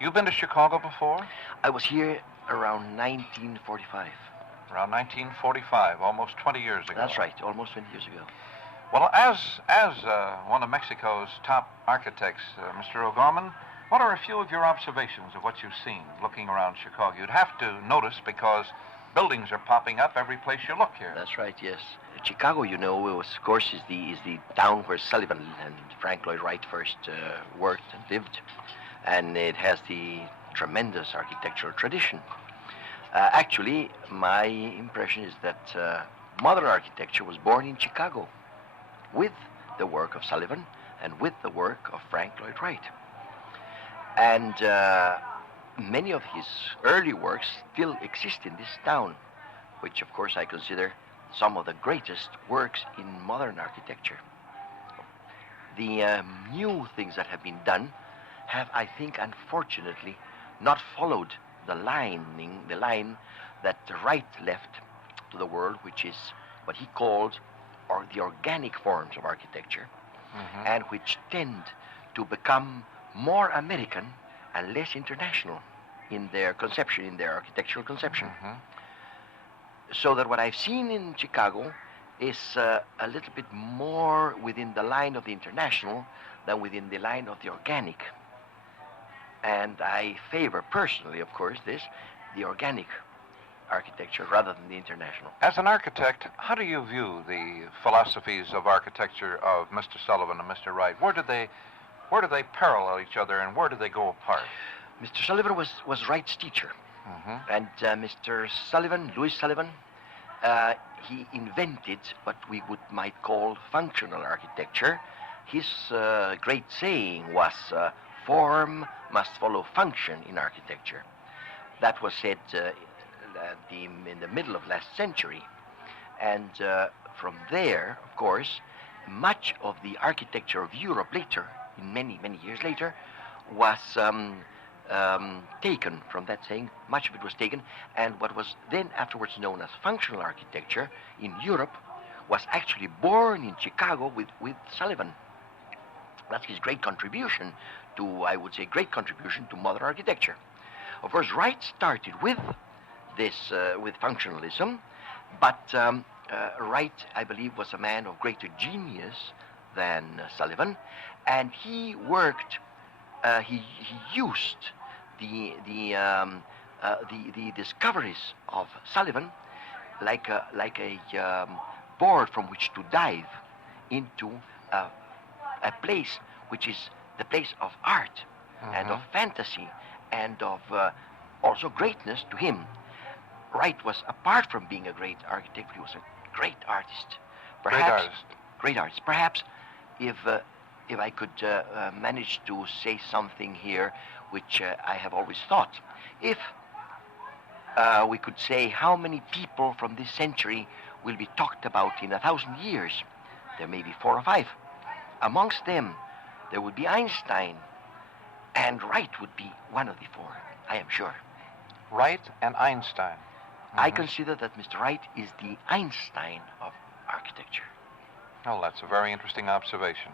You've been to Chicago before? I was here around 1945. Around 1945, almost 20 years ago. That's right, almost 20 years ago. Well, as one of Mexico's top architects, Mr. O'Gorman, what are a few of your observations of what you've seen looking around Chicago? You'd have to notice because buildings are popping up every place you look here. That's right, yes. Chicago, you know, of course, is the town where Sullivan and Frank Lloyd Wright first worked and lived. And it has the tremendous architectural tradition. Actually, my impression is that modern architecture was born in Chicago with the work of Sullivan and with the work of Frank Lloyd Wright. And many of his early works still exist in this town, which of course I consider some of the greatest works in modern architecture. The new things that have been done have, I think, unfortunately, not followed the line that Wright left to the world, which is what he called the organic forms of architecture, and which tend to become more American and less international in their conception, in their architectural conception. So that what I've seen in Chicago is a little bit more within the line of the international than within the line of the organic. And I favor personally, of course, the organic architecture rather than the international. As an architect, how do you view the philosophies of architecture of Mr. Sullivan and Mr. Wright? Where do they parallel each other and where do they go apart? Mr. Sullivan was Wright's teacher. And Mr. Sullivan, Louis Sullivan, he invented what we might call functional architecture. His great saying was, form must follow function in architecture. That was said in the middle of last century. And from there, of course, much of the architecture of Europe later, many, many years later, was taken from that saying. Much of it was taken, and what was then afterwards known as functional architecture in Europe was actually born in Chicago with Sullivan. That's his great contribution to, I would say, great contribution to modern architecture. Of course, Wright started with this, with functionalism, but Wright, I believe, was a man of greater genius than Sullivan, and he worked, he used the discoveries of Sullivan like a board from which to dive into a place which is the place of art and of fantasy and of also greatness to him. Wright was, apart from being a great architect, he was a great artist. Perhaps, great artist. Perhaps if I could manage to say something here which I have always thought. If we could say how many people from this century will be talked about in 1,000 years, there may be 4 or 5. Amongst them, there would be Einstein, and Wright would be one of the 4, I am sure. Wright and Einstein. I consider that Mr. Wright is the Einstein of architecture. Oh, that's a very interesting observation.